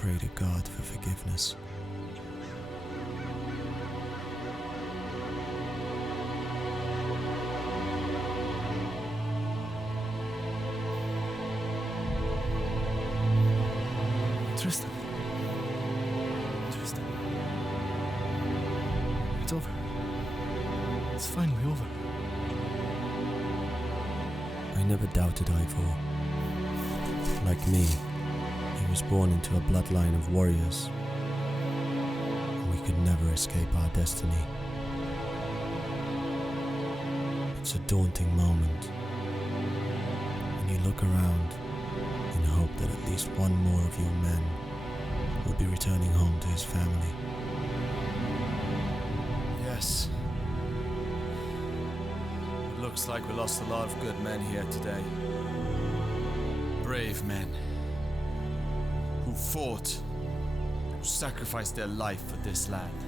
pray to God for forgiveness. Tristan. Tristan. It's over. It's finally over. I never doubted Ivor. Like me, he was born into a bloodline of warriors, and we could never escape our destiny. It's a daunting moment when you look around in hope that at least one more of your men will be returning home to his family. Yes. It looks like we lost a lot of good men here today. Brave men who fought, who sacrificed their life for this land.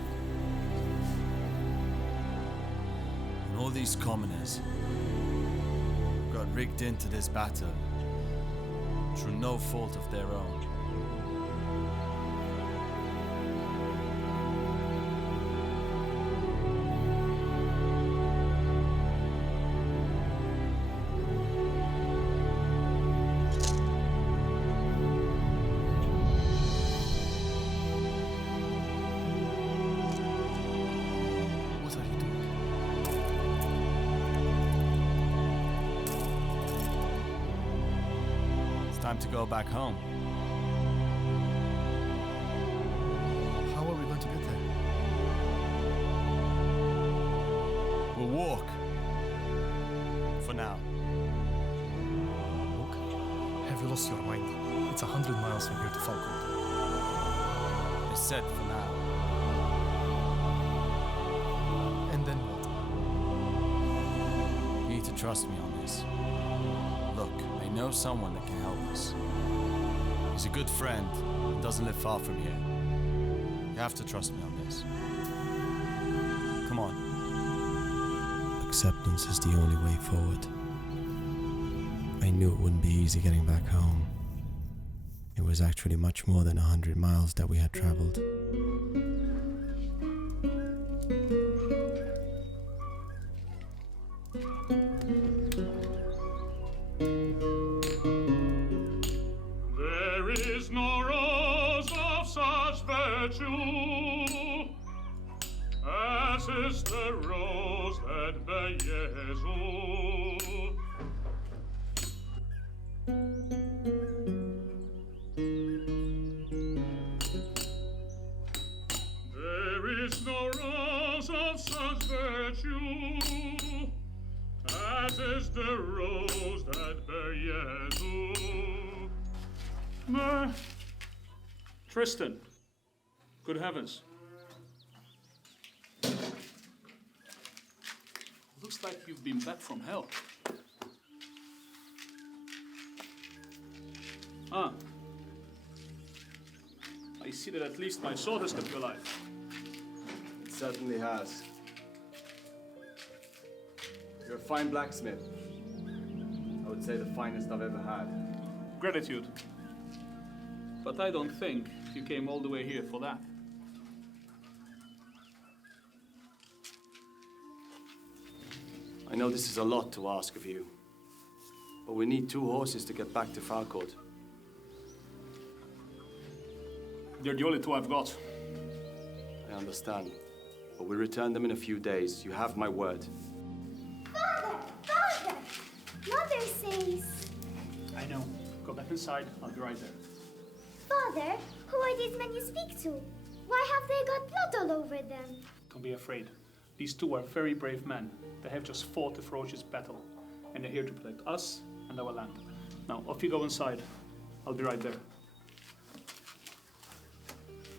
And all these commoners who got rigged into this battle through no fault of their own. What are you doing? It's time to go back home. How are we going to get there? We'll walk. For now. Walk? Have you lost your mind? It's 100 miles from here to Falkirk. I said for now. And then what? You need to trust me on this. Look, I know someone that can help us. He's a good friend and doesn't live far from here. You have to trust me on this. Come on. Acceptance is the only way forward. I knew it wouldn't be easy getting back home. It was actually much more than 100 miles that we had traveled. There is no rose of such virtue as is the rose that bare Jesu. There is no rose of such virtue as is the rose that bare Jesu. Tristan, good heavens. Looks like you've been back from hell. Ah. I see that at least my sword has kept you alive. It certainly has. You're a fine blacksmith. I would say the finest I've ever had. Gratitude. But I don't think you came all the way here for that. I know this is a lot to ask of you, but we need 2 horses to get back to Falkirk. They're the only 2 I've got. I understand, but we return them in a few days. You have my word. Father! Father! Mother says... I know. Go back inside. I'll be right there. Father, who are these men you speak to? Why have they got blood all over them? Don't be afraid. These 2 are very brave men. They have just fought a ferocious battle, and they're here to protect us and our land. Now, off you go inside. I'll be right there.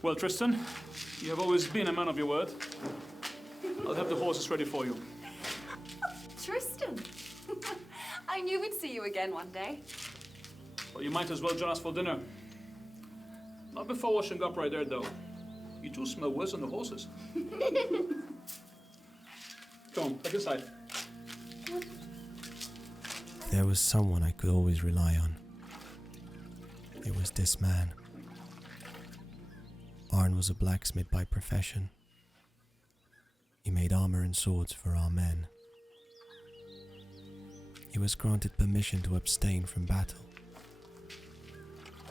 Well, Tristan, you have always been a man of your word. I'll have the horses ready for you. Tristan! I knew we'd see you again one day. Well, you might as well join us for dinner. Not before washing up right there, though. You 2 smell worse than the horses. Come on, back inside. There was someone I could always rely on. It was this man. Arn was a blacksmith by profession. He made armor and swords for our men. He was granted permission to abstain from battle,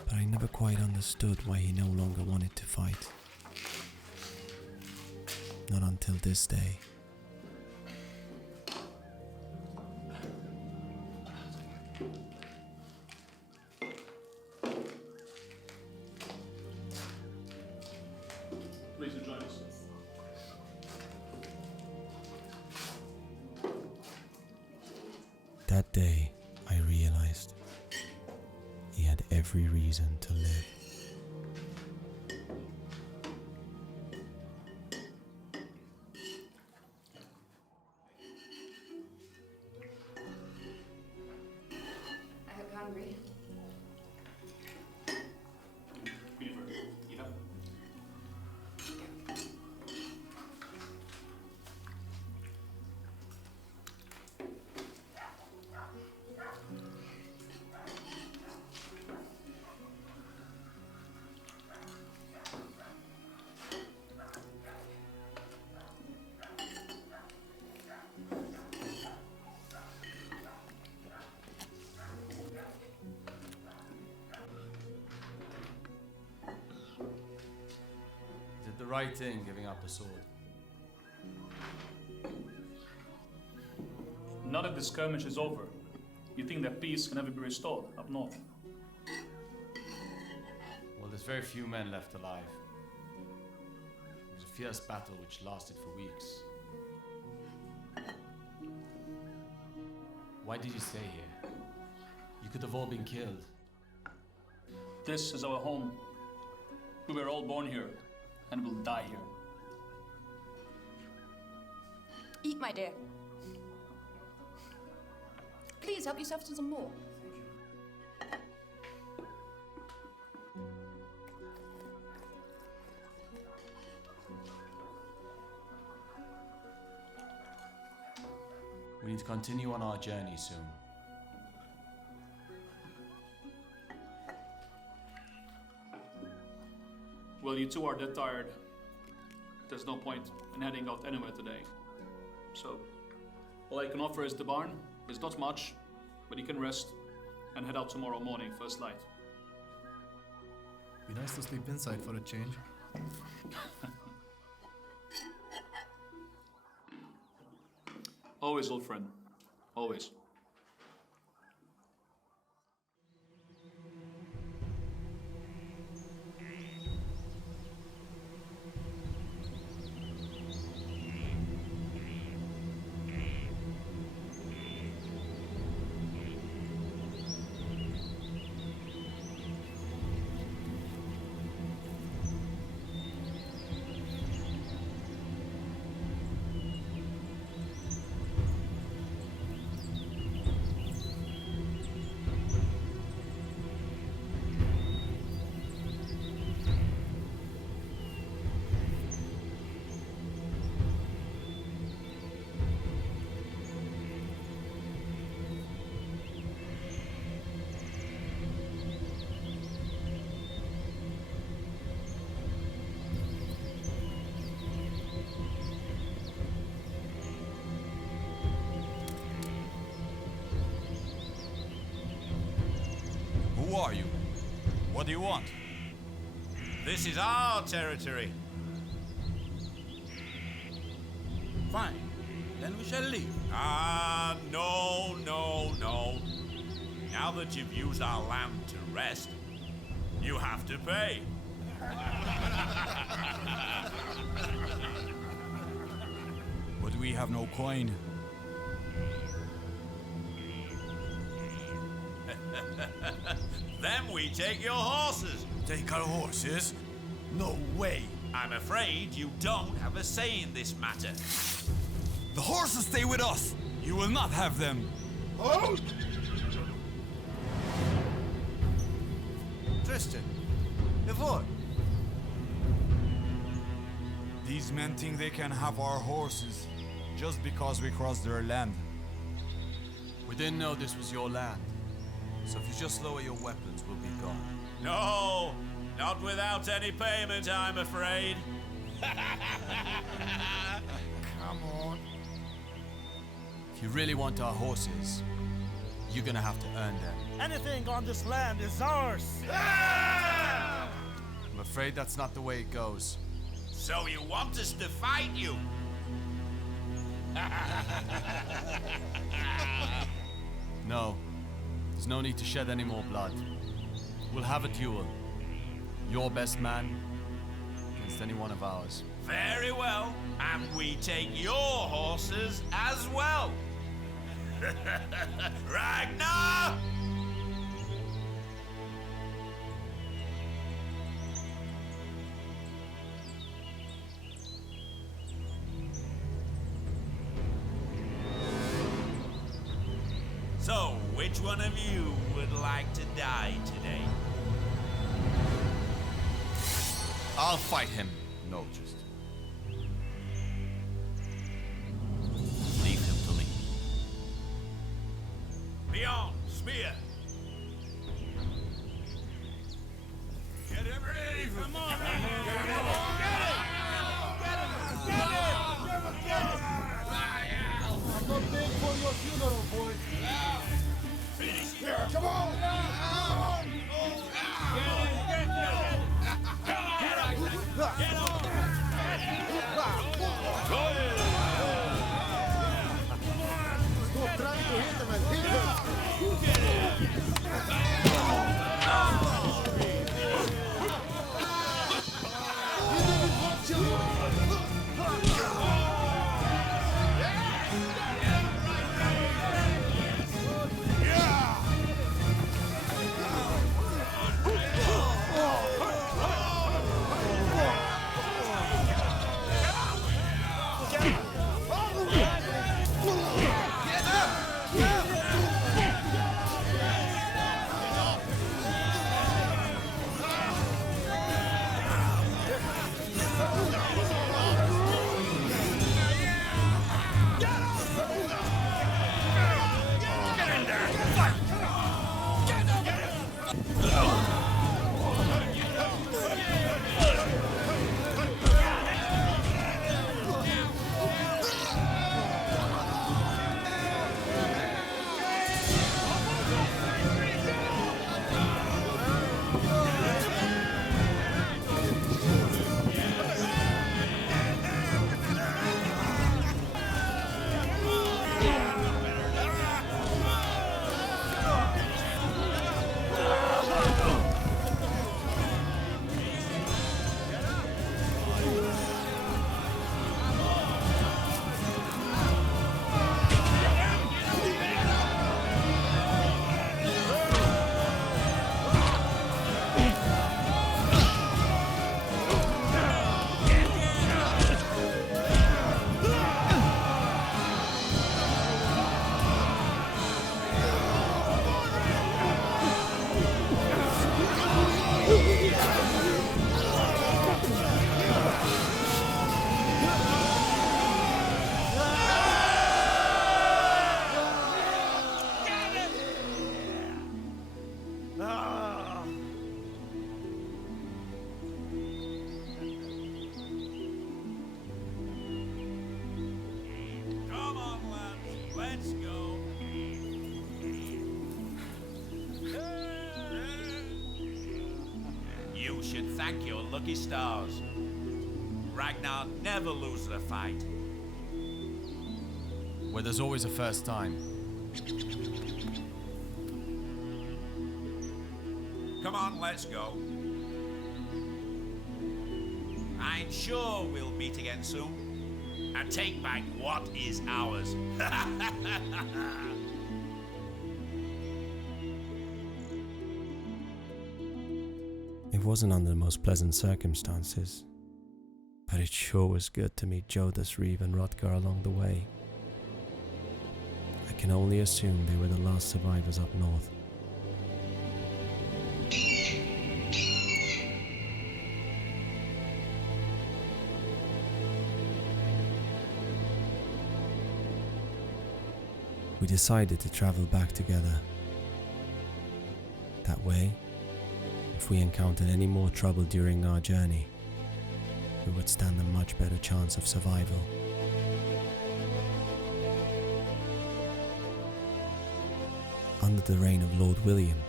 but I never quite understood why he no longer wanted to fight. Not until this day. Please join us. That day, I realized he had every reason to live. I hope you're hungry. Beaver, eat up. Is it the right thing giving up the sword? Now that the skirmish is over, you think that peace can ever be restored up north? Well, there's very few men left alive. It was a fierce battle which lasted for weeks. Why did you stay here? You could have all been killed. This is our home. We were all born here and will die here. Eat, my dear. Please help yourself to some more. We need to continue on our journey soon. Well, you two are that tired. There's no point in heading out anywhere today. So, all I can offer is the barn. It's not much, but you can rest and head out tomorrow morning first light. Be nice to sleep inside for a change. Always, old friend. Always. Who are you? What do you want? This is our territory. Fine. Then we shall leave. Ah, no. Now that you've used our land to rest, you have to pay. But we have no coin. Then we take your horses. Take our horses? No way. I'm afraid you don't have a say in this matter. The horses stay with us. You will not have them. Tristan, Ivor. These men think they can have our horses just because we crossed their land. We didn't know this was your land. So if you just lower your weapons, we'll be gone. No, Not without any payment, I'm afraid. Come on. If you really want our horses, you're gonna have to earn them. Anything on this land is ours. I'm afraid that's not the way it goes. So you want us to fight you? No, there's no need to shed any more blood. We'll have a duel. Your best man against any one of ours. Very well. And we take your horses as well. Ragnar! So, which one of you would like to die today? I'll fight him. No, just Leave him to me. Beyond, spear. Get him ready. Come on, man. Get him. Get him. Get him. I'm not paying for your funeral, boys. Finish. Come on! Stop trying to hit him and hit him! He didn't want you! You should thank your lucky stars. Ragnar never loses a fight. Where there's always a first time. Come on, let's go. I'm sure we'll meet again soon and take back what is ours. It wasn't under the most pleasant circumstances, but it sure was good to meet Jodas, Reeve and Rutger along the way. I can only assume they were the last survivors up north. We decided to travel back together. That way, if we encountered any more trouble during our journey, we would stand a much better chance of survival. Under the reign of Lord William,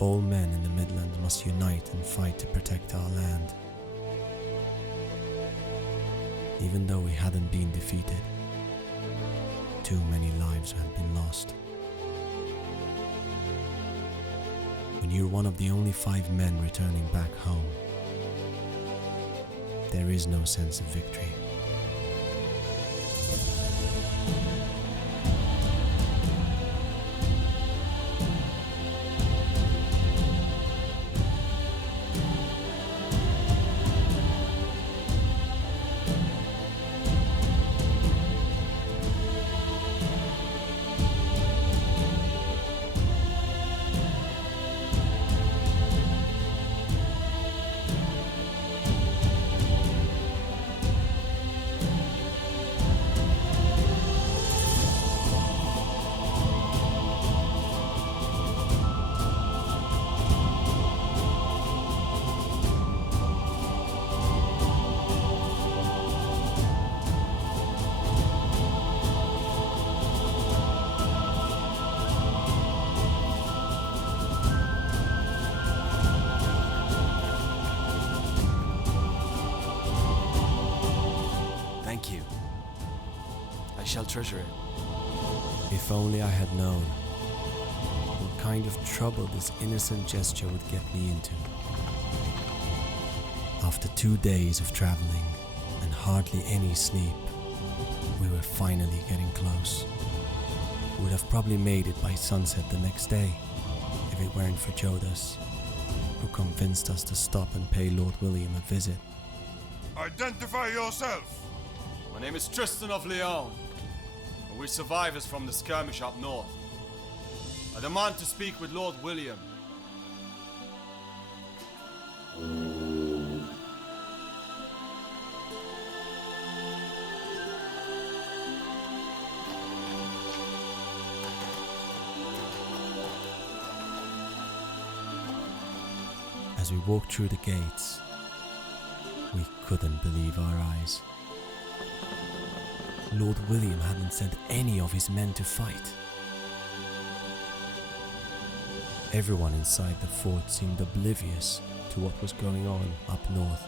all men in the Midlands must unite and fight to protect our land. Even though we hadn't been defeated, too many lives had been lost. When you're one of the only 5 men returning back home, there is no sense of victory. Thank you. I shall treasure it. If only I had known what kind of trouble this innocent gesture would get me into. After 2 days of traveling and hardly any sleep, we were finally getting close. We would have probably made it by sunset the next day if it weren't for Jodas, who convinced us to stop and pay Lord William a visit. Identify yourself! My name is Tristan of Lyon, and we're survivors from the skirmish up north. I demand to speak with Lord William. As we walked through the gates, we couldn't believe our eyes. Lord William hadn't sent any of his men to fight. Everyone inside the fort seemed oblivious to what was going on up north.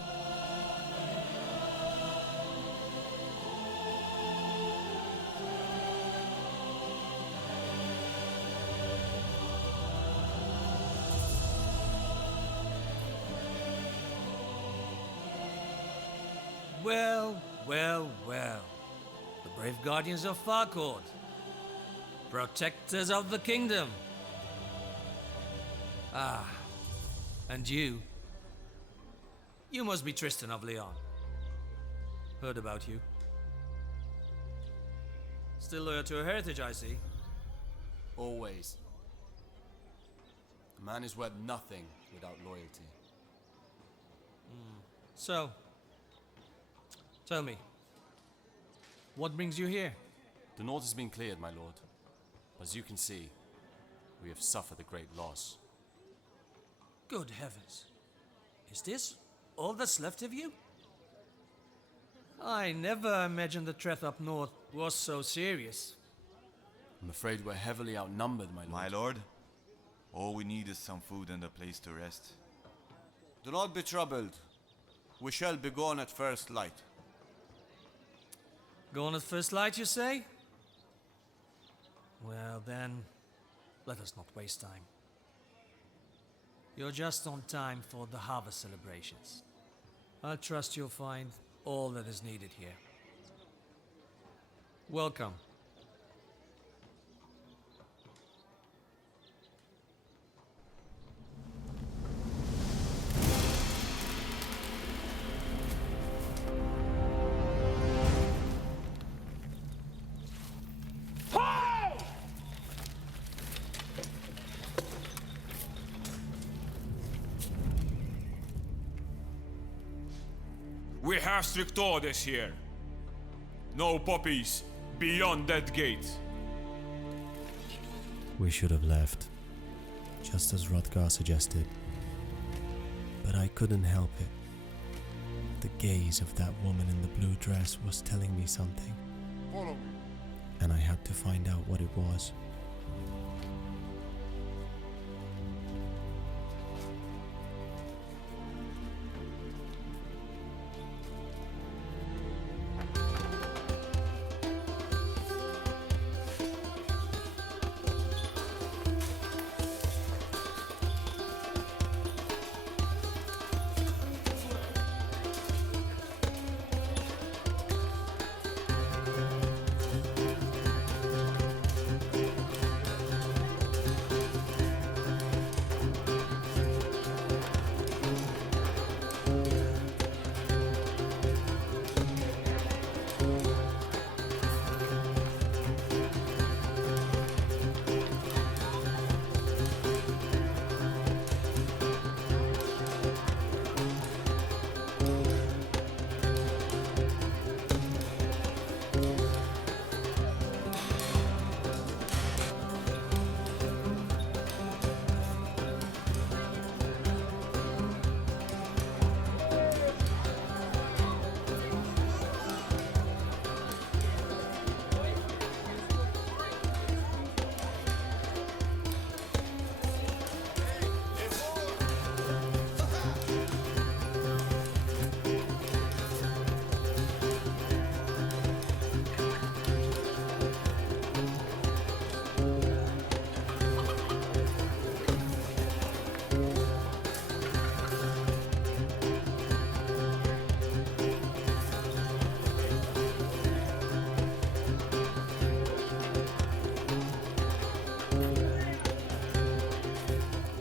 Well, well, well. The brave guardians of Farcourt. Protectors of the kingdom. Ah, and you. You must be Tristan of Lyon. Heard about you. Still loyal to a heritage, I see. Always. A man is worth nothing without loyalty. So, tell me, what brings you here? The north has been cleared, my lord. As you can see, we have suffered a great loss. Good heavens. Is this all that's left of you? I never imagined the threat up north was so serious. I'm afraid we're heavily outnumbered, my lord. My lord, all we need is some food and a place to rest. Do not be troubled. We shall be gone at first light. Gone at first light, you say? Well then, let us not waste time. You're just on time for the harvest celebrations. I trust you'll find all that is needed here. Welcome. We have strict orders here. No poppies beyond that gate. We should have left, just as Hrothgar suggested. But I couldn't help it. The gaze of that woman in the blue dress was telling me something. Follow me. And I had to find out what it was.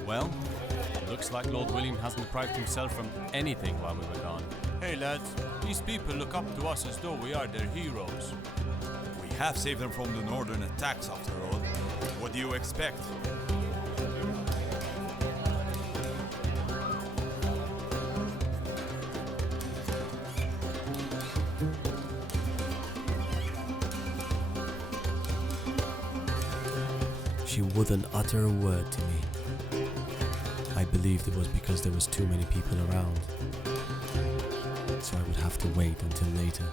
Well, looks like Lord William hasn't deprived himself from anything while we were gone. Hey lads, these people look up to us as though we are their heroes. We have saved them from the northern attacks after all. What do you expect? She wouldn't utter a word to me. I believed it was because there was too many people around, so I would have to wait until later.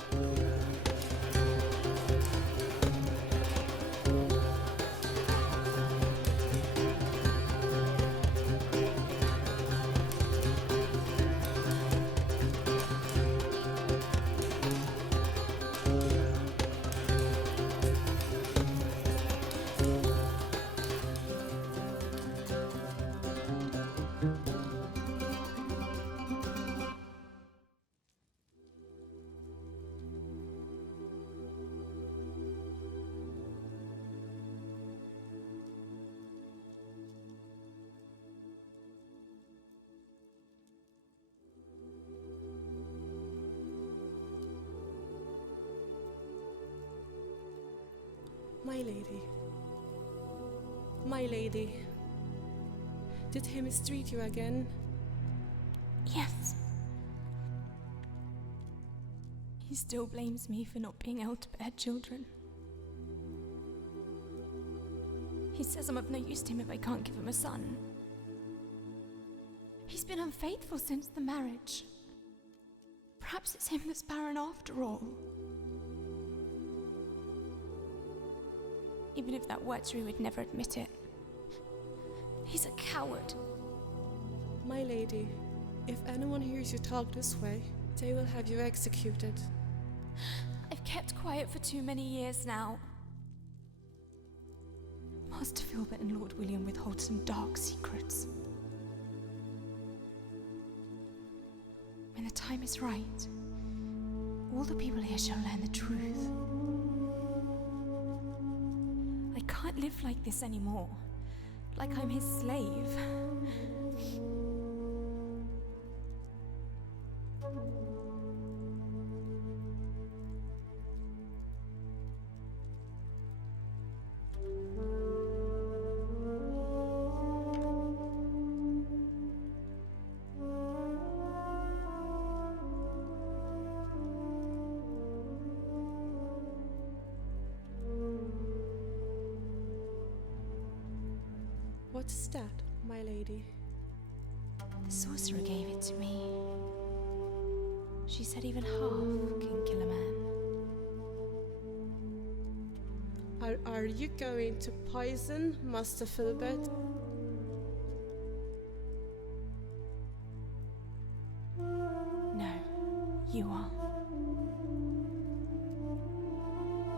My lady, did he mistreat you again? Yes. He still blames me for not being able to bear children. He says I'm of no use to him if I can't give him a son. He's been unfaithful since the marriage. Perhaps it's him that's barren after all. Even if that were true, we'd never admit it. He's a coward. My lady, if anyone hears you talk this way, they will have you executed. I've kept quiet for too many years now. Master Filbert and Lord William withhold some dark secrets. When the time is right, all the people here shall learn the truth. I can't live like this anymore. Like I'm his slave. What's that, my lady? The sorcerer gave it to me. She said even half can kill a man. Are you going to poison Master Filbert? No, you are.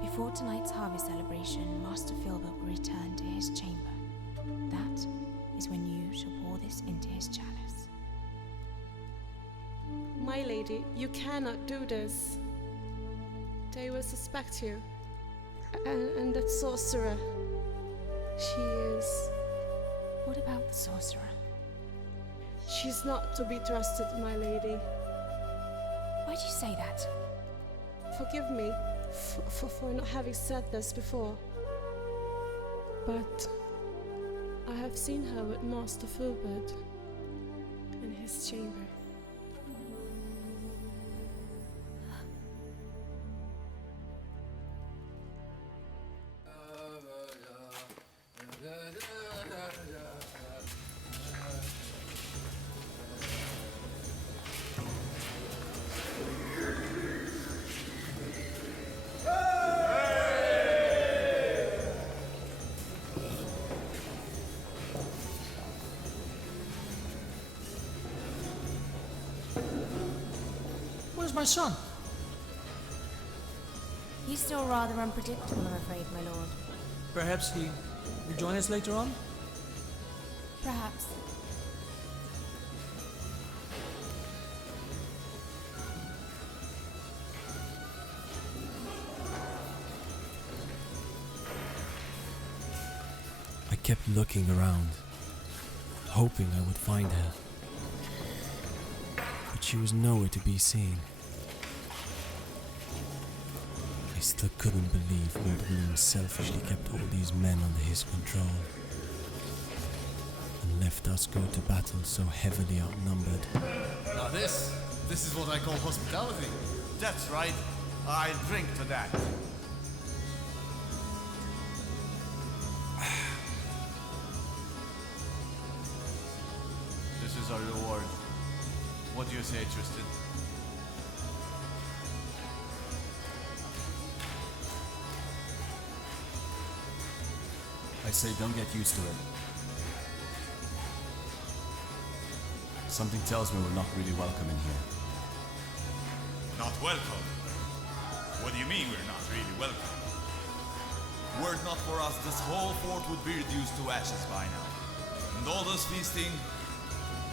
Before tonight's harvest celebration, Master Filbert will return to his chamber. That is when you shall pour this into his chalice. My lady, you cannot do this. They will suspect you. And that sorcerer, she is... What about the sorcerer? She's not to be trusted, my lady. Why'd you say that? Forgive me for not having said this before. But I have seen her with Master Filbert in his chamber. Where's my son? He's still rather unpredictable, I'm afraid, my lord. Perhaps he will join us later on? Perhaps. I kept looking around, hoping I would find her. But she was nowhere to be seen. I still couldn't believe Lord William selfishly kept all these men under his control and left us go to battle so heavily outnumbered. Now this is what I call hospitality. That's right. I'll drink to that. This is our reward. What do you say, Tristan? I say don't get used to it. Something tells me we're not really welcome in here. Not welcome? What do you mean we're not really welcome? Were it not for us, this whole fort would be reduced to ashes by now. And all this feasting,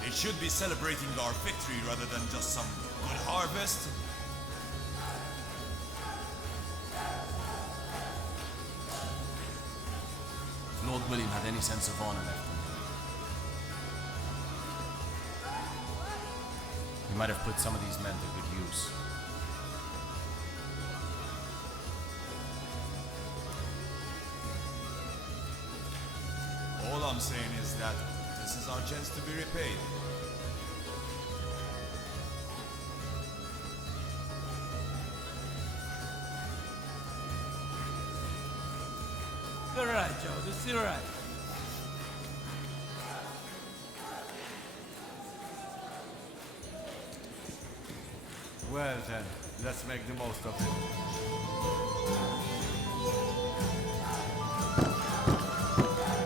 they should be celebrating our victory rather than just some good harvest. If Lord William had any sense of honor left in him, he might have put some of these men to good use. All I'm saying is that this is our chance to be repaid. You're right, Joe. You're right. Well then, let's make the most of it.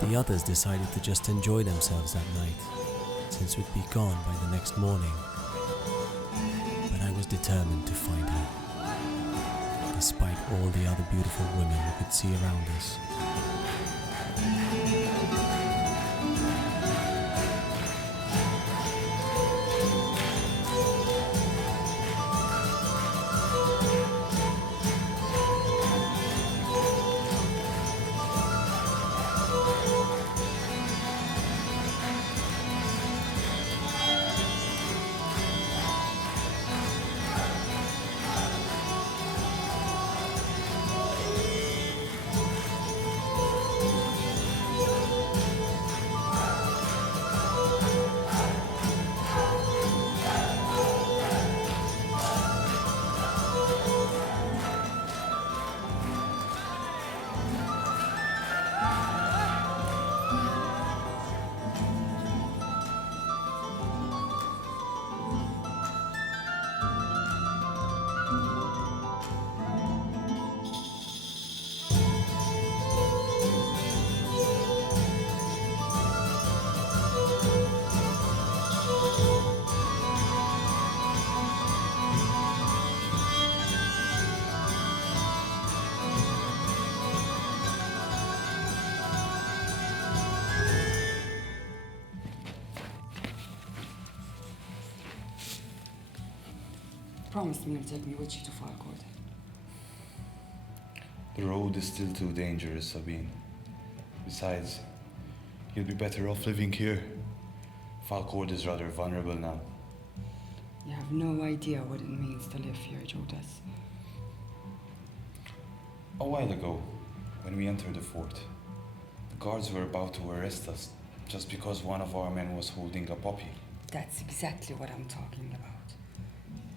The others decided to just enjoy themselves that night, since we'd be gone by the next morning. But I was determined to find her, despite all the other beautiful women we could see around us. Promise me you'll take me with you to Falcourt. The road is still too dangerous, Sabine. Besides, you'll be better off living here. Falcourt is rather vulnerable now. You have no idea what it means to live here, Jodas. A while ago, when we entered the fort, the guards were about to arrest us just because one of our men was holding a puppy. That's exactly what I'm talking about.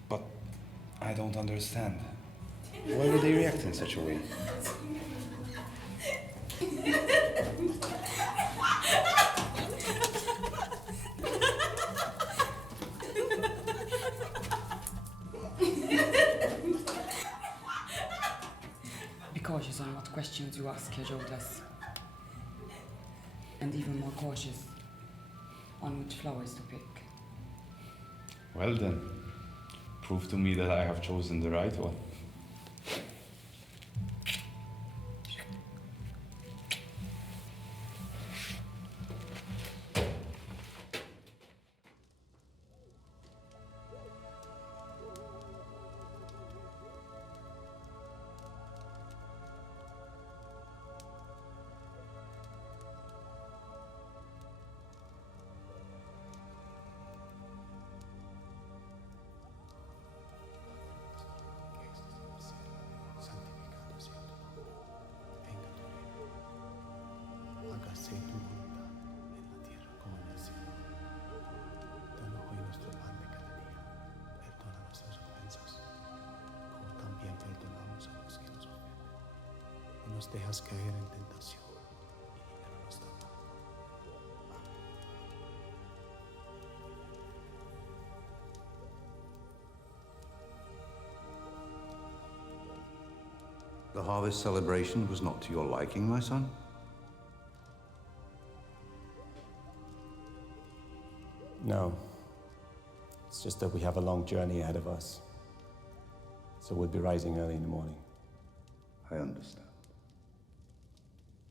But I don't understand. Why would they react in such a way? Be cautious on what questions you ask, Jodas. And even more cautious on which flowers to pick. Well then, prove to me that I have chosen the right one. Hágase tu voluntad en la tierra como en el cielo. Danos hoy nuestro pan de cada día. Perdona nuestras ofensas, como también perdonamos a los que nos ofenden. No nos dejas caer en tentación y líbranos del mal. The harvest celebration was not to your liking, my son? No. It's just that we have a long journey ahead of us. So we'll be rising early in the morning. I understand.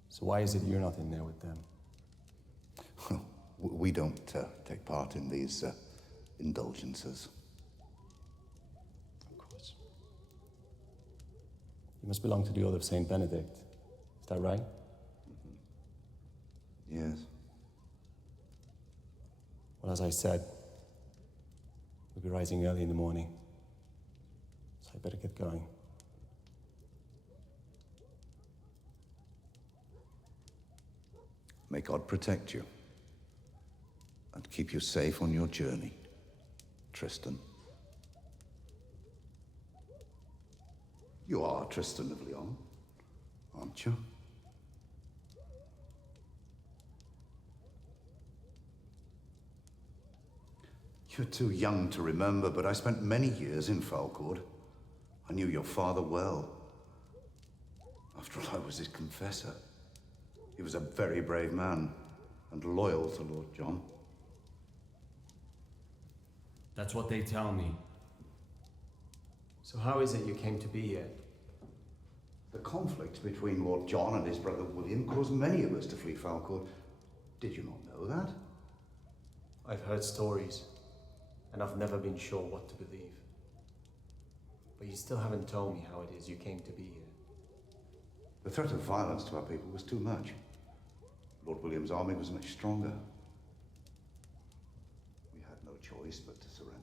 So why is it you're not in there with them? We don't take part in these indulgences. Of course. You must belong to the Order of Saint Benedict. Is that right? Yes. Well, as I said, we'll be rising early in the morning. So I better get going. May God protect you and keep you safe on your journey, Tristan. You are Tristan of Lyon, aren't you? You're too young to remember, but I spent many years in Falcourt. I knew your father well. After all, I was his confessor. He was a very brave man and loyal to Lord John. That's what they tell me. So how is it you came to be here? The conflict between Lord John and his brother William caused many of us to flee Falcourt. Did you not know that? I've heard stories, and I've never been sure what to believe. But you still haven't told me how it is you came to be here. The threat of violence to our people was too much. Lord William's army was much stronger. We had no choice but to surrender.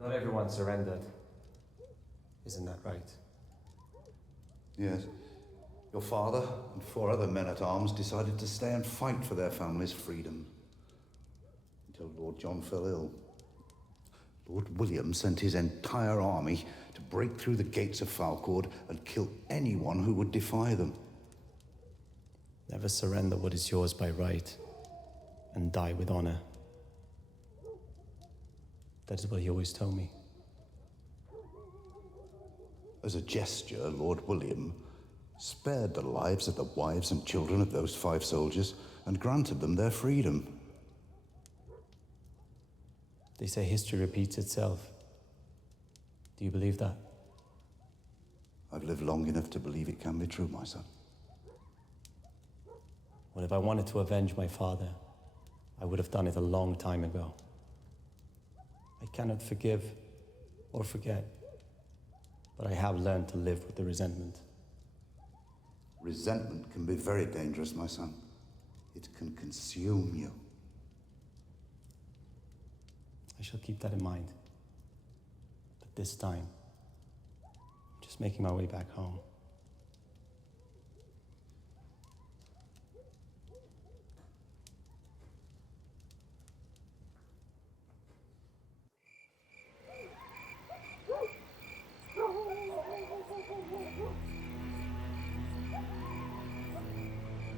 Not everyone surrendered. Isn't that right? Yes. Your father and 4 other men-at-arms decided to stay and fight for their family's freedom. Until Lord John fell ill. Lord William sent his entire army to break through the gates of Falcourt and kill anyone who would defy them. Never surrender what is yours by right, and die with honor. That is what he always told me. As a gesture, Lord William spared the lives of the wives and children of those 5 soldiers and granted them their freedom. They say history repeats itself. Do you believe that? I've lived long enough to believe it can be true, my son. Well, if I wanted to avenge my father, I would have done it a long time ago. I cannot forgive or forget, but I have learned to live with the resentment. Resentment can be very dangerous, my son. It can consume you. I shall keep that in mind. But this time, I'm just making my way back home.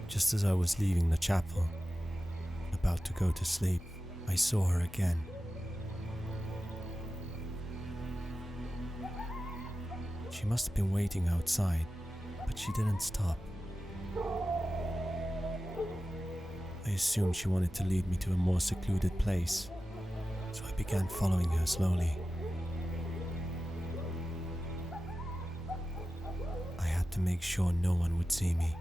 Just as I was leaving the chapel, about to go to sleep, I saw her again. She must have been waiting outside, but she didn't stop. I assumed she wanted to lead me to a more secluded place, so I began following her slowly. I had to make sure no one would see me,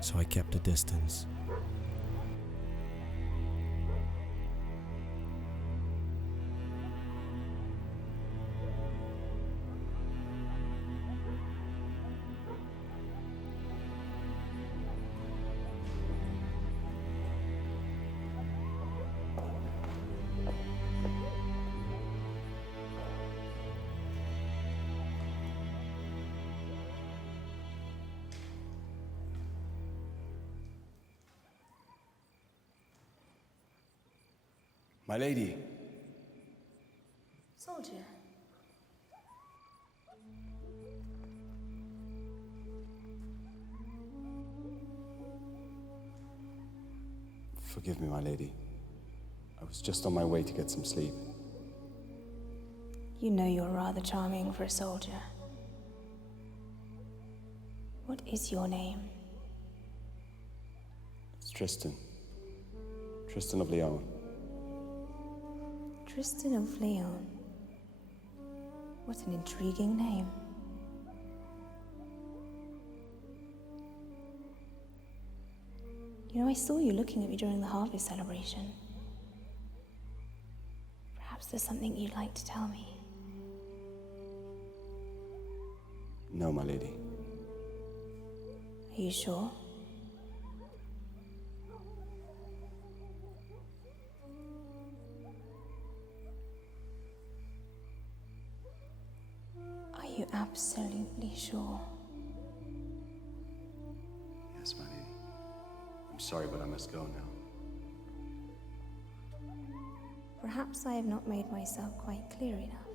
so I kept a distance. My lady. Soldier. Forgive me, my lady. I was just on my way to get some sleep. You know you're rather charming for a soldier. What is your name? It's Tristan. Tristan of Leon. Tristan of Leon. What an intriguing name. You know, I saw you looking at me during the harvest celebration. Perhaps there's something you'd like to tell me. No, my lady. Are you sure? Are you absolutely sure? Yes, my lady. I'm sorry, but I must go now. Perhaps I have not made myself quite clear enough.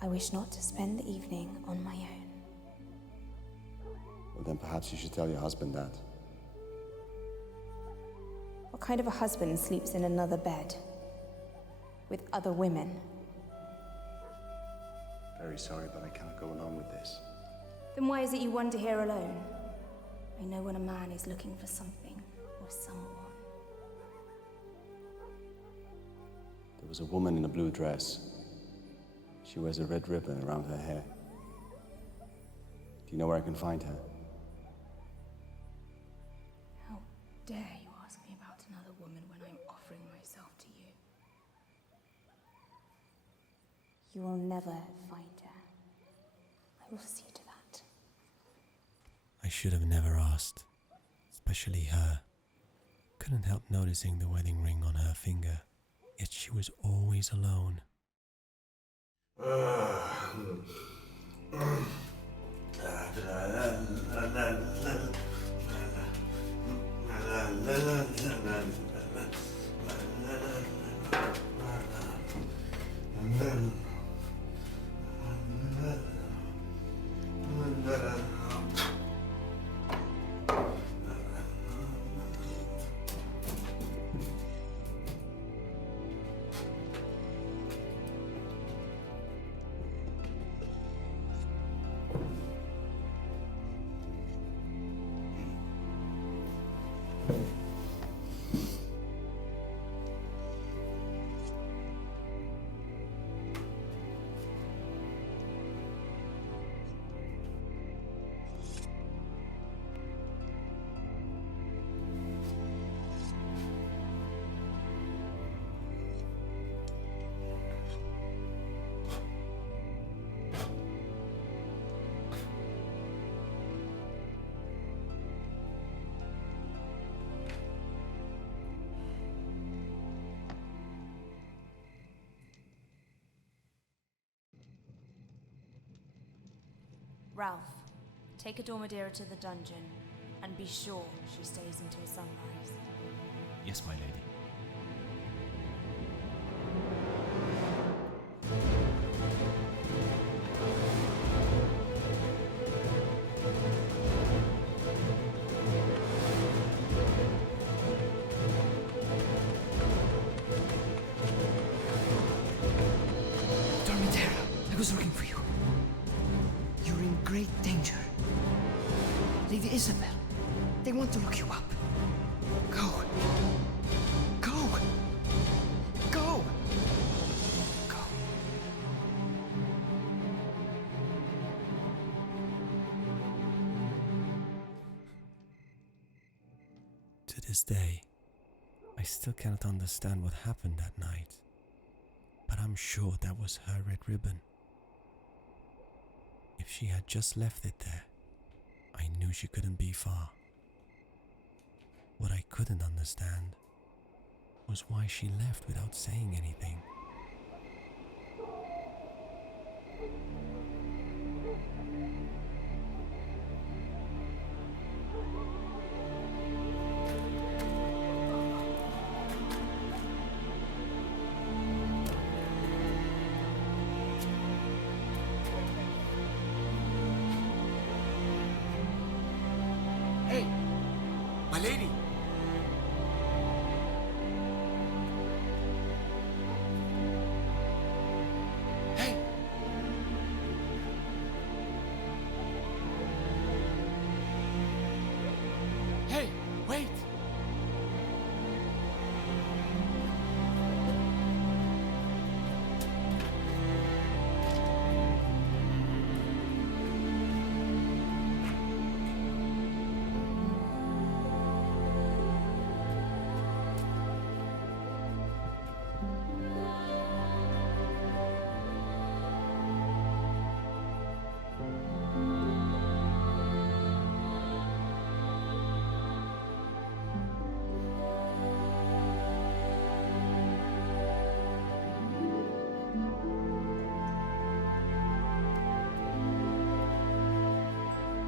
I wish not to spend the evening on my own. Well, then perhaps you should tell your husband that. What kind of a husband sleeps in another bed? With other women? Very sorry, but I cannot go along with this. Then why is it you wander here alone? I know when a man is looking for something or someone. There was a woman in a blue dress. She wears a red ribbon around her hair. Do you know where I can find her? How dare you ask me about another woman when I'm offering myself to you? You will never find her. I will see to that. I should have never asked, especially her. Couldn't help noticing the wedding ring on her finger, yet she was always alone. Ralph, take Adormidera to the dungeon, and be sure she stays until sunrise. Yes, my lady. Dormidera, I was looking for you. You're in great danger. Lady Isabel, they want to look you up. Go. Go. Go. Go. To this day, I still cannot understand what happened that night. But I'm sure that was her red ribbon. If she had just left it there, I knew she couldn't be far. What I couldn't understand was why she left without saying anything. Hey, my lady. Hey. Hey, wait.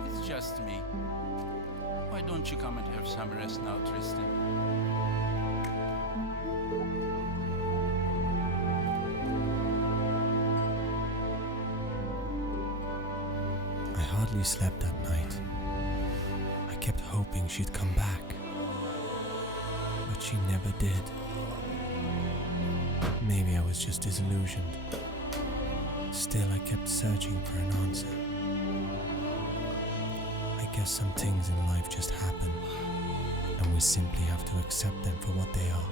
It's just me. Why don't you come and have some rest now, Tristan? I hardly slept that night. I kept hoping she'd come back. But she never did. Maybe I was just disillusioned. Still, I kept searching for an answer. I guess some things in life just happen, and we simply have to accept them for what they are.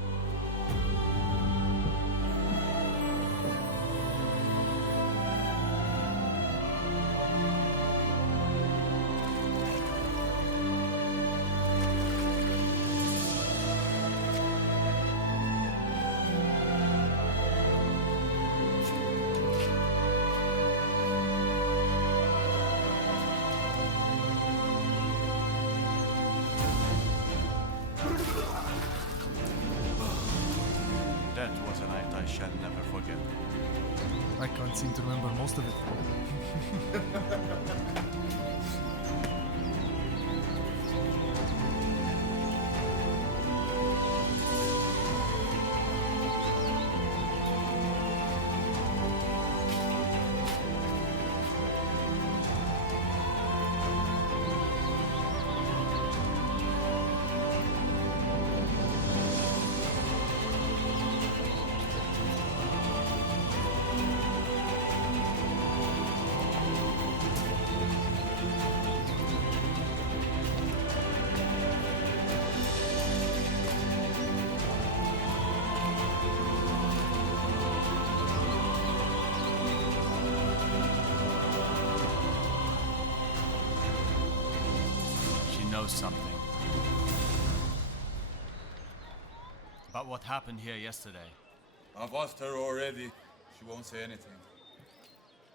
That was a night I shall never forget. I can't seem to remember most of it. She knows something. About what happened here yesterday. I've asked her already. She won't say anything.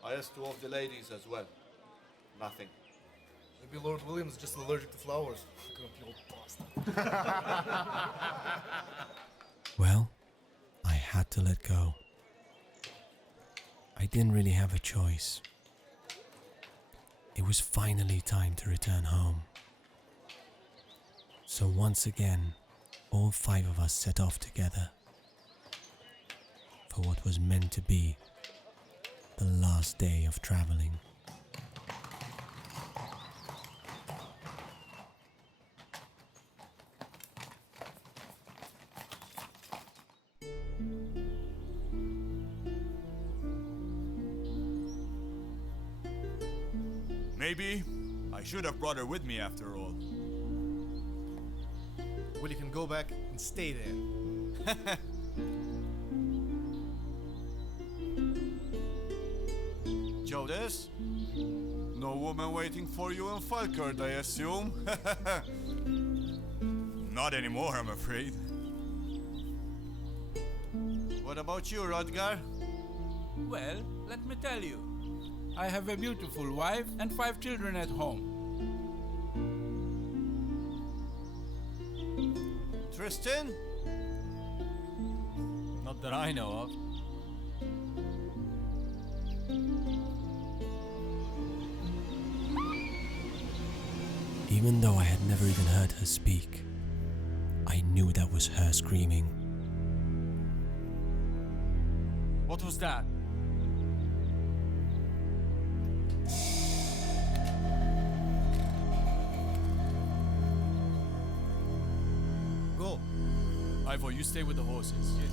I asked two of the ladies as well. Nothing. Maybe Lord William's just allergic to flowers. Grumpy old bastard. Well, I had to let go. I didn't really have a choice. It was finally time to return home. So once again, all 5 of us set off together for what was meant to be the last day of traveling. Maybe I should have brought her with me after all. Well, you can go back and stay there. Jodas? No woman waiting for you in Falkirk, I assume? Not anymore, I'm afraid. What about you, Rodgar? Well, let me tell you. I have a beautiful wife and 5 children at home. Tristan? Not that I know of. Even though I had never even heard her speak, I knew that was her screaming. What was that? Go. Ivor, you stay with the horses. Yes.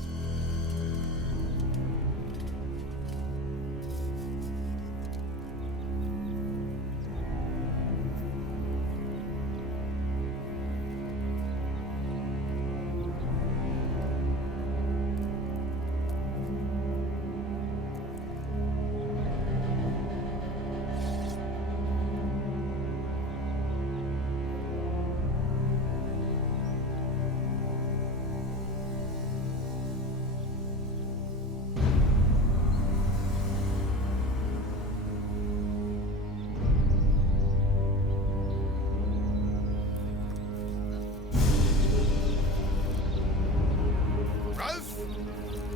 Ralph,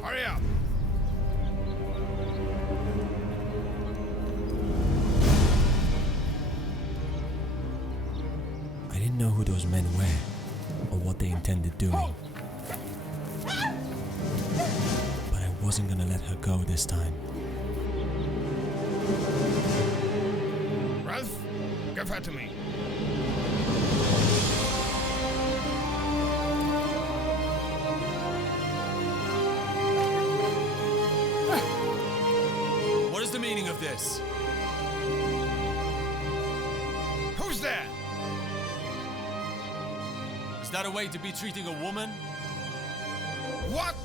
hurry up. I didn't know who those men were or what they intended doing. But I wasn't gonna let her go this time. Ralph, give her to me. What is the meaning of this? Who's there? Is that a way to be treating a woman? What?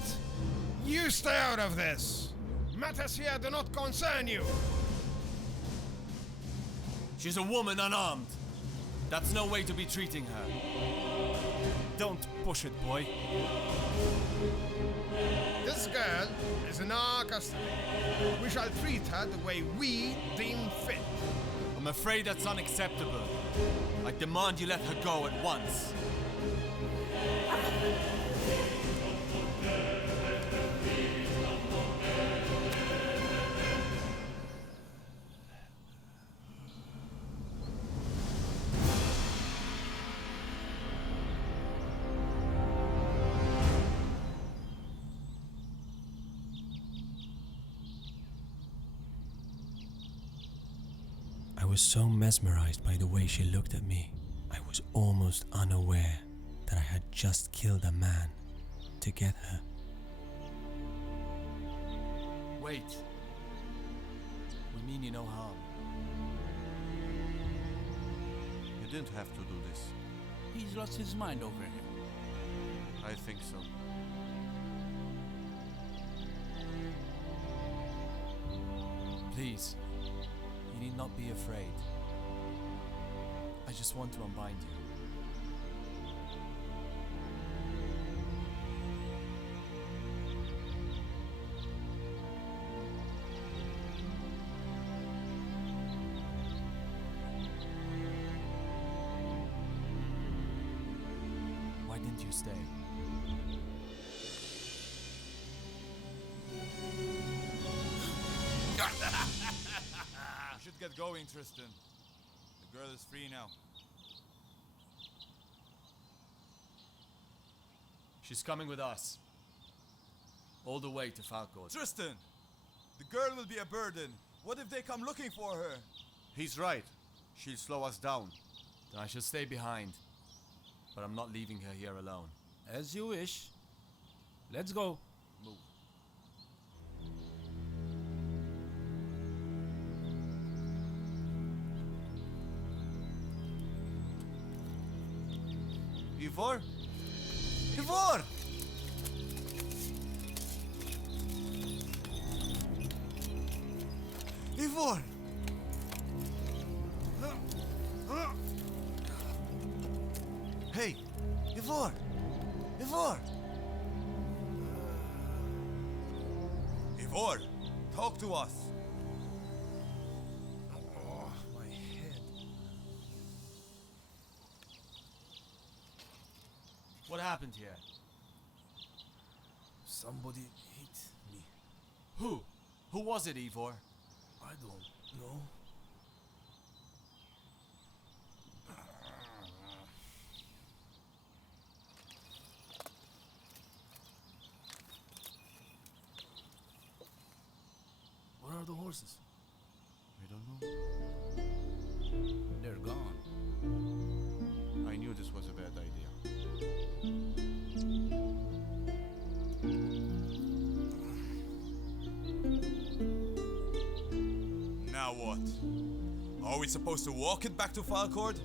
You stay out of this. Matters here do not concern you. She's a woman unarmed. That's no way to be treating her. Don't push it, boy. This girl is in our custody. We shall treat her the way we deem fit. I'm afraid that's unacceptable. I demand you let her go at once. I was so mesmerized by the way she looked at me, I was almost unaware that I had just killed a man to get her. Wait. We mean you no harm. You didn't have to do this. He's lost his mind over him. I think so. Please. You need not be afraid. I just want to unbind you. Why didn't you stay? You should get going, Tristan. The girl is free now. She's coming with us. All the way to Falcourt. Tristan! The girl will be a burden. What if they come looking for her? He's right. She'll slow us down. Then I shall stay behind. But I'm not leaving her here alone. As you wish. Let's go. Move. Ivor? Ivor! Ivor! Hey, Ivor! Ivor! Ivor, talk to us. Oh, my head. What happened here? Somebody hit me. Who? Who was it, Ivor? I don't know. Where are the horses? I don't know. They're gone. I knew this was a bad idea. Now what? Are we supposed to walk it back to Falcourt?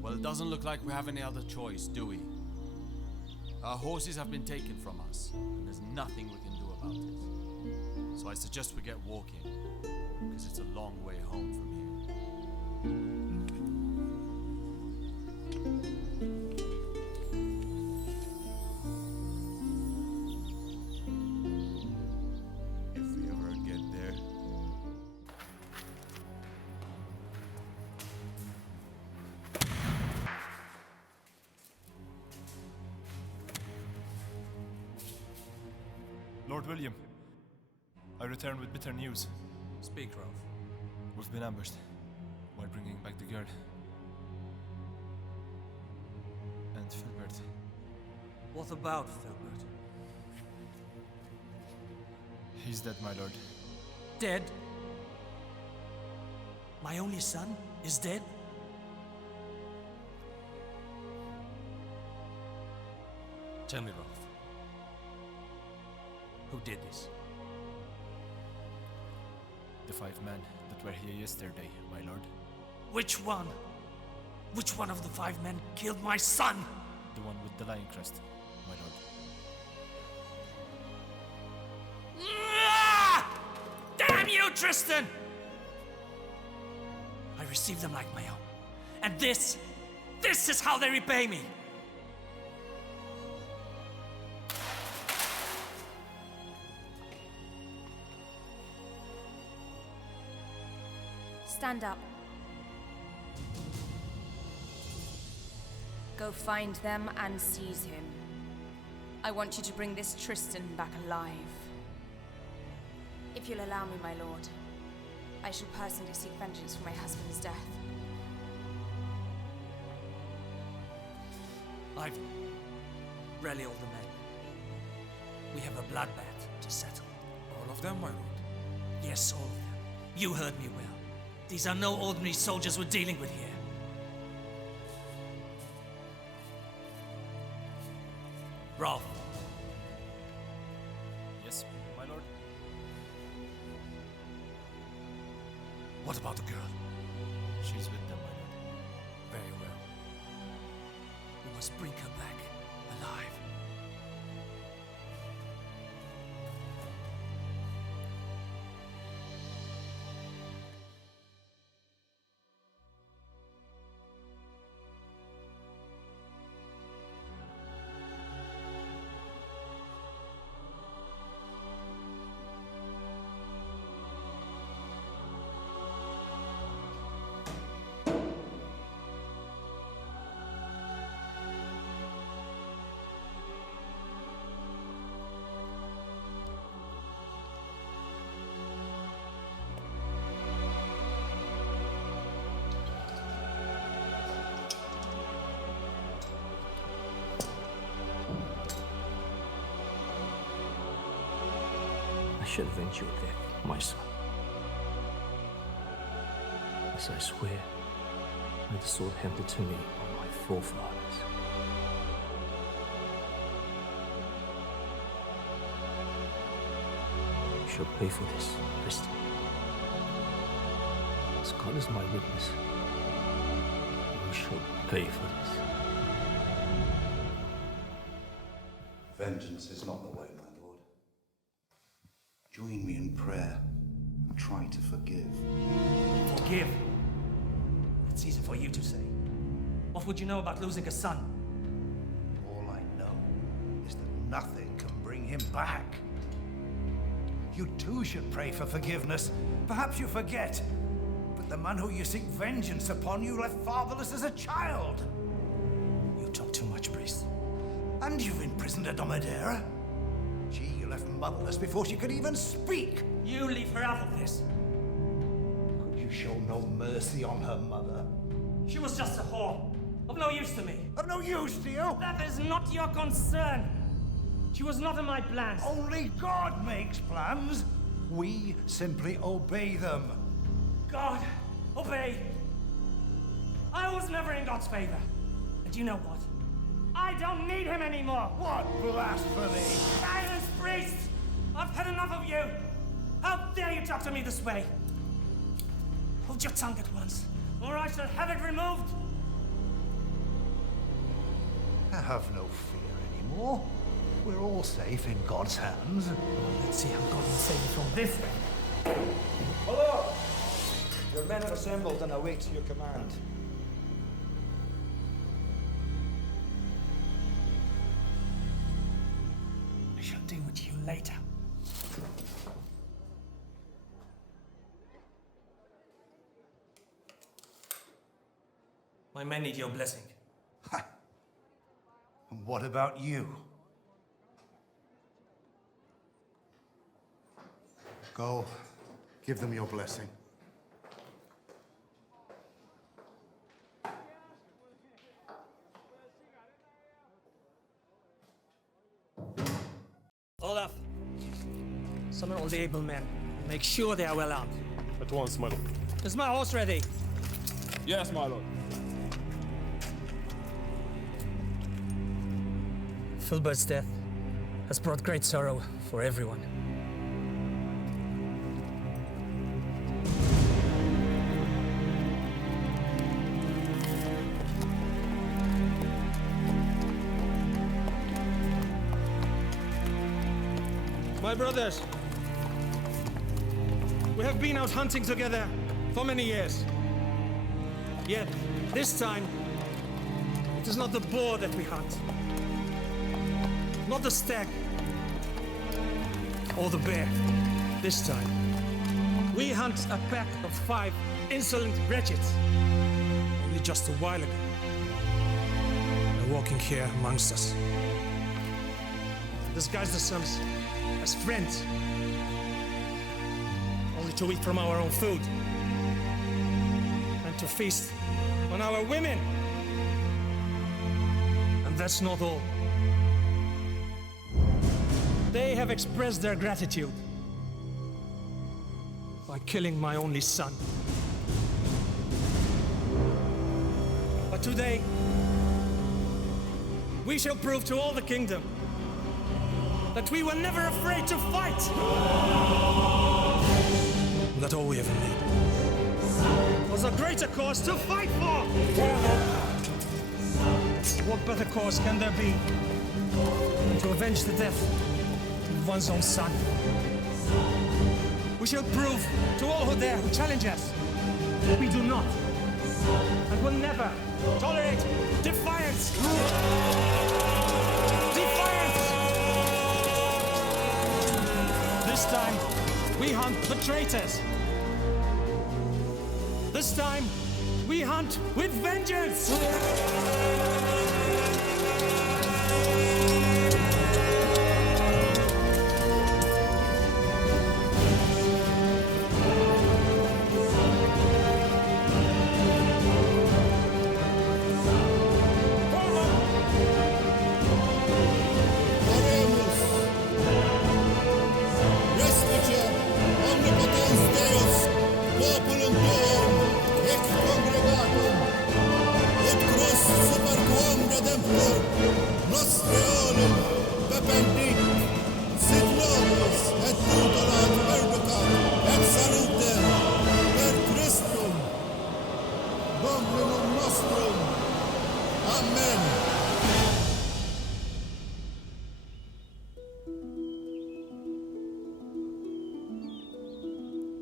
Well, it doesn't look like we have any other choice, do we? Our horses have been taken from us, and there's nothing we can do about it. So I suggest we get walking, because it's a long way home from here. If we ever get there. Lord William, I return with bitter news. Speak, Rolf. We've been ambushed while bringing back the girl. And Filbert. What about Filbert? He's dead, my lord. Dead? My only son is dead? Tell me, Rolf. Who did this? The 5 men that were here yesterday, my lord. Which one? Which one of the 5 men killed my son? The one with the lion crest, my lord. Ah! Damn you, Tristan! I received them like my own. And this is how they repay me. Stand up. Go find them and seize him. I want you to bring this Tristan back alive. If you'll allow me, my lord, I shall personally seek vengeance for my husband's death. Ivan, rally all the men. We have a bloodbath to settle. All of them, my lord? Yes, all of them. You heard me well. These are no ordinary soldiers we're dealing with here. Rolf. Yes, my lord. What about the girl? She's with them, my lord. Very well. We must bring her back alive. shall avenge your death, my son. As I swear by the sword handed to me by my forefathers. You shall pay for this, Christian. As God is my witness, you shall pay for this. Vengeance is not the way, my lord. Join me in prayer and try to forgive. Forgive? It's easy for you to say. What would you know about losing a son? All I know is that nothing can bring him back. You too should pray for forgiveness. Perhaps you forget, but the man who you seek vengeance upon you left fatherless as a child. You talk too much, priest. And you've imprisoned a Domadera? She left motherless before she could even speak. You leave her out of this. Could you show no mercy on her mother? She was just a whore. Of no use to me. Of no use to you? That is not your concern. She was not in my plans. Only God makes plans. We simply obey them. God, obey. I was never in God's favor. And you know what? I don't need him anymore. What blasphemy! Silence, priest! I've had enough of you. How dare you talk to me this way? Hold your tongue at once, or I shall have it removed. Have no fear anymore. We're all safe in God's hands. Let's see how God will save you from this. Hello! Your men are assembled and await your command. I shall deal with you later. My men need your blessing. And what about you? Go, give them your blessing. Olaf, summon all the able men. Make sure they are well armed. At once, my lord. Is my horse ready? Yes, my lord. Filbert's death has brought great sorrow for everyone. My brothers, we have been out hunting together for many years. Yet, this time, it is not the boar that we hunt, not the stag, or the bear. This time, we hunt a pack of 5 insolent wretches. Only just a while ago, they're walking here amongst us, disguised themselves as friends, only to eat from our own food and to feast on our women. And that's not all. They have expressed their gratitude by killing my only son. But today, we shall prove to all the kingdom that we were never afraid to fight. That all we ever need was a greater cause to fight for. What better cause can there be than to avenge the death of one's own son? We shall prove to all who dare, who challenge us, that we do not and will never tolerate defiance. Defiance! This time, we hunt the traitors. This time, we hunt with vengeance! Restitute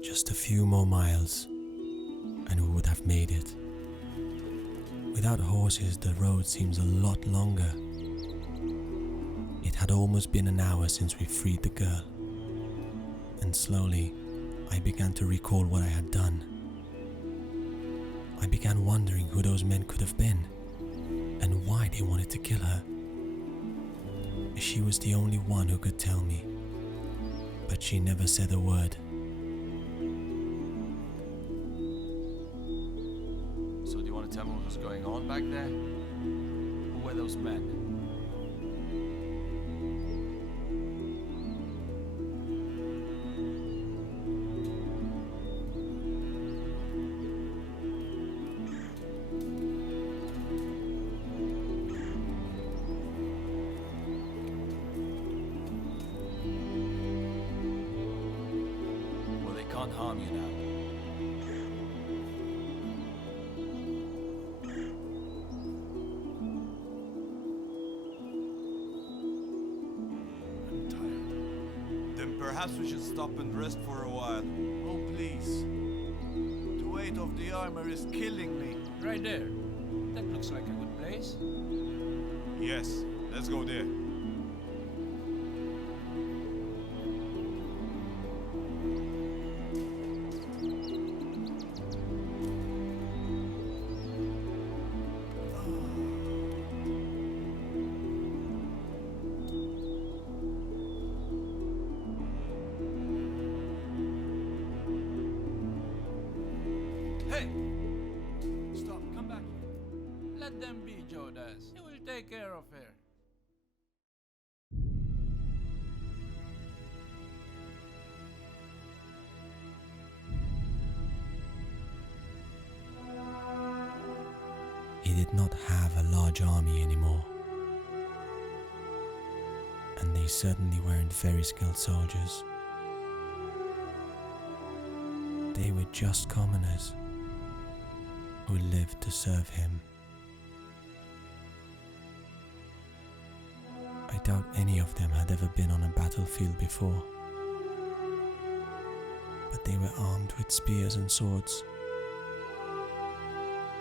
Just a few more miles, and we would have made it. Without horses, the road seems a lot longer. It had almost been an hour since we freed the girl, and slowly I began to recall what I had done. I began wondering who those men could have been, and why they wanted to kill her. She was the only one who could tell me, but she never said a word. So do you want to tell me what was going on back there? Who were those men? Well, they can't harm you now. Then perhaps we should stop and rest for a while. Oh, please. The weight of the armor is killing me. Right there. That looks like a good place. Yes, let's go there. Hey! Stop, come back. Let them be, Jodas. He will take care of her. He did not have a large army anymore, and they certainly weren't very skilled soldiers. They were just commoners who lived to serve him. I doubt any of them had ever been on a battlefield before, but they were armed with spears and swords,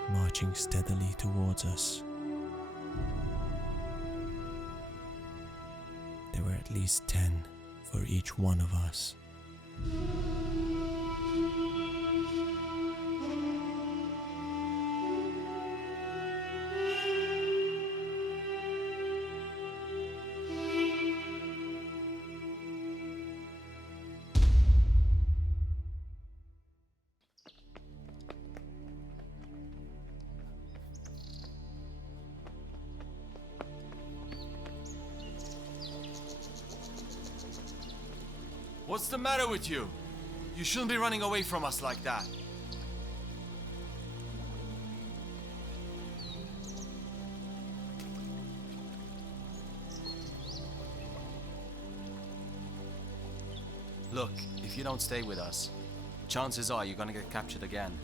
marching steadily towards us. There were at least 10 for each one of us. What's the matter with you? You shouldn't be running away from us like that. Look, if you don't stay with us, chances are you're gonna get captured again.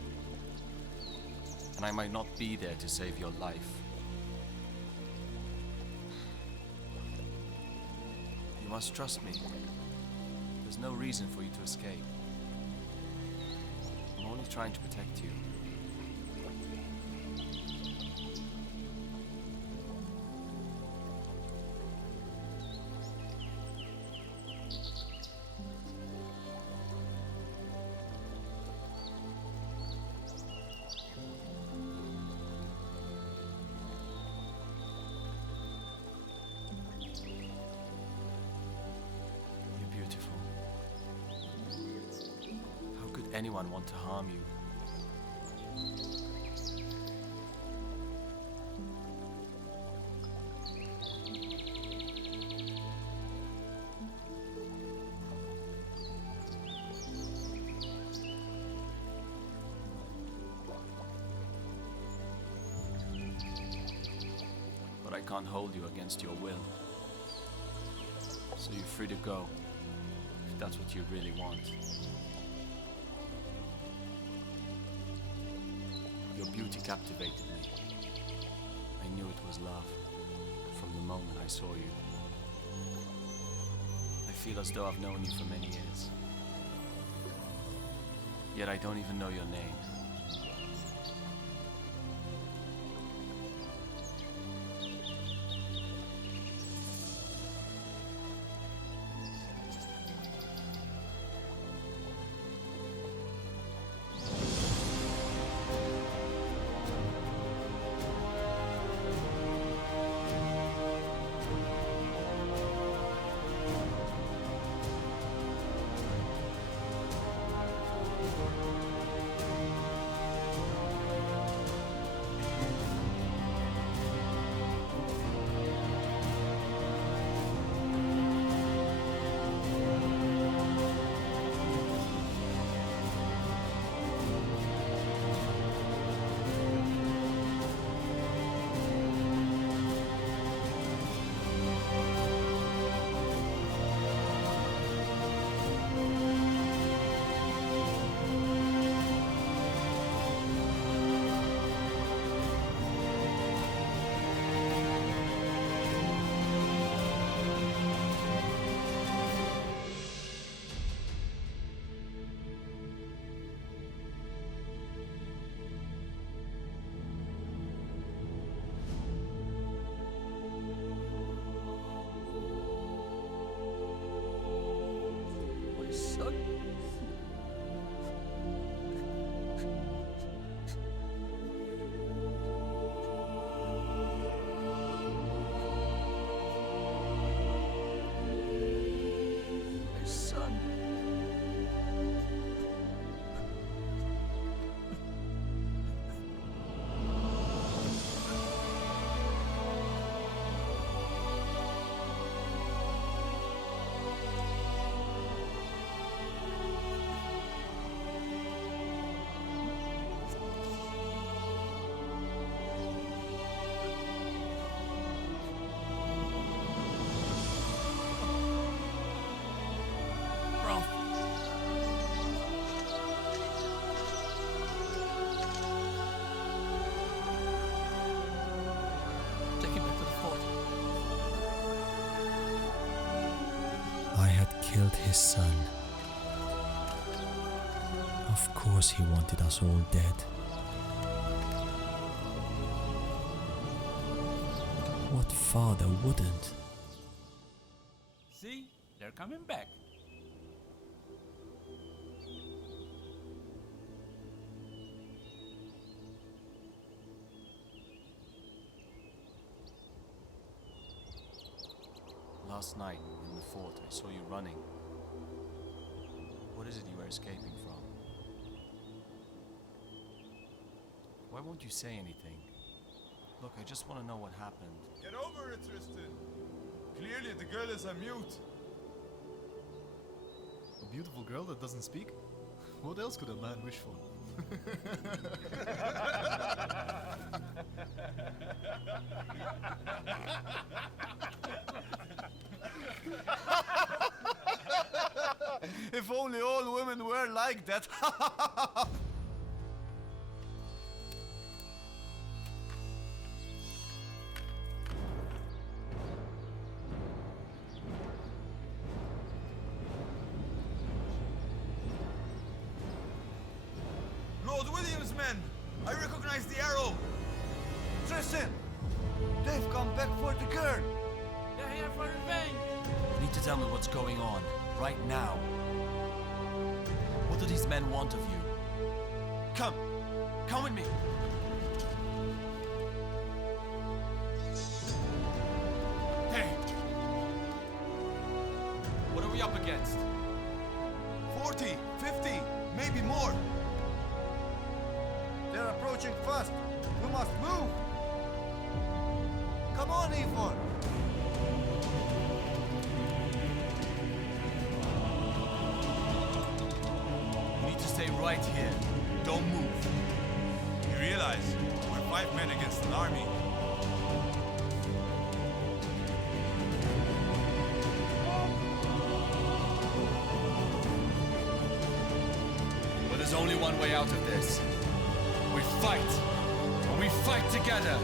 And I might not be there to save your life. You must trust me. There's no reason for you to escape. I'm only trying to protect you. You're beautiful. How could anyone want to harm you? But I can't hold you against your will. So you're free to go, if that's what you really want. Your beauty captivated me. I knew it was love from the moment I saw you. I feel as though I've known you for many years. Yet I don't even know your name. Killed his son. Of course he wanted us all dead. What father wouldn't? See? They're coming back. Last night, in the fort, I saw you running. What is it you were escaping from? Why won't you say anything? Look, I just want to know what happened. Get over it, Tristan. Clearly, the girl is a mute. A beautiful girl that doesn't speak? What else could a man wish for? If only all women were like that. Lord William's men! I recognize the arrow! Tristan! They've come back for the girl! They're here for revenge! You need to tell me what's going on, right now. What do these men want of you? Come! Come with me! Hey! What are we up against? 40, 50, maybe more. They're approaching fast. We must move. Come on, Eivor. You need to stay right here. Don't move. You realize we're 5 men against an army. But there's only one way out of this. We fight, and we fight together.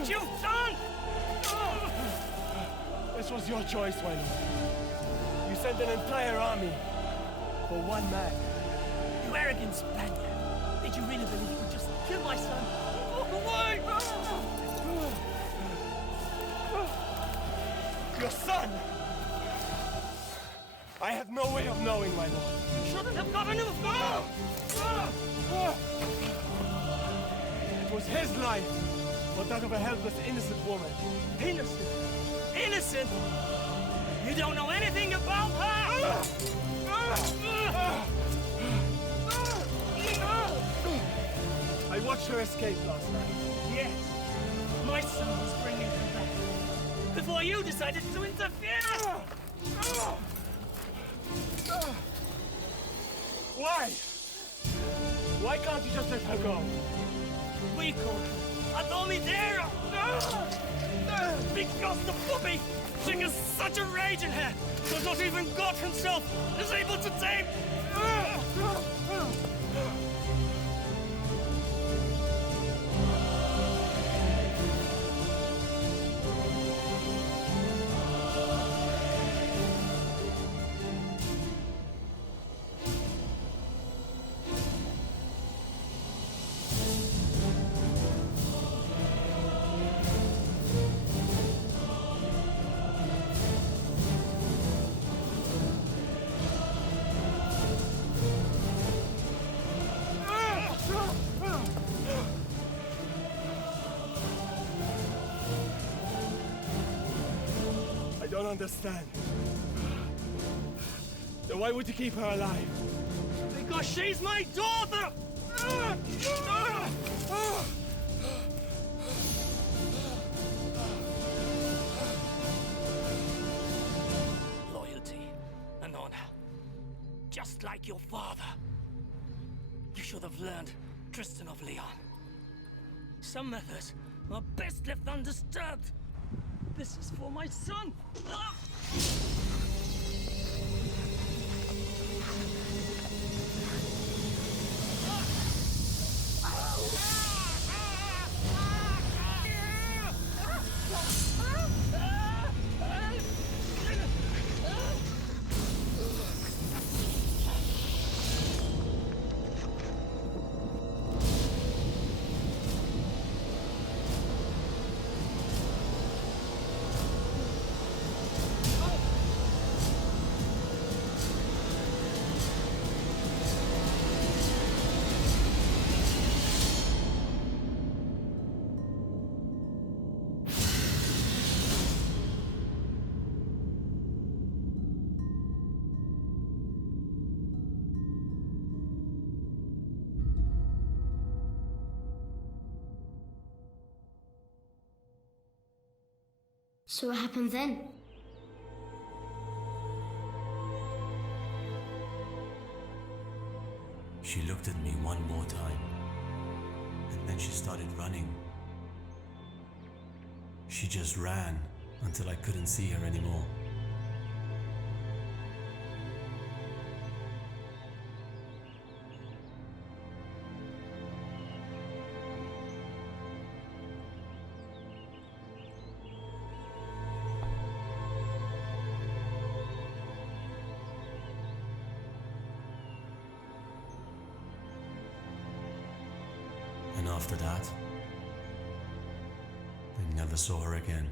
what you've done! This was your choice, my lord. You sent an entire army for one man. You arrogant Spaniard. Did you really believe you could just kill my son? Walk away! Your son! I have no way of knowing, my lord. You shouldn't have gotten involved! It was his life, or that of a helpless, innocent woman. Innocent? Innocent? You don't know anything about her! I watched her escape last night. Yes. My son was bringing her back. Before you decided to interfere! Why? Why can't you just let her go? We call her Adormidera! Because the puppy triggers such a rage in her that not even God himself is able to tame! I don't understand. Then why would you keep her alive? Because she's my daughter! Loyalty and honor. Just like your father. You should have learned Tristan of Leon. Some methods are best left undisturbed. This is for my son! So what happened then? She looked at me one more time, and then she started running. She just ran until I couldn't see her anymore. And after that, I never saw her again.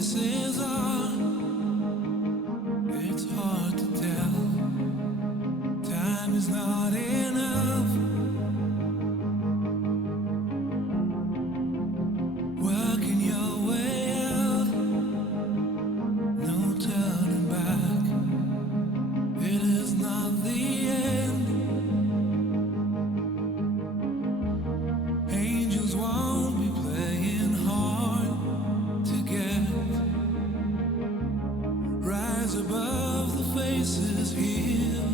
faces are. It's hard to tell. Time is not enough. Working your way out, no turning back. It is not the end. Angels won't be playing hard to get. Rise above the faces here.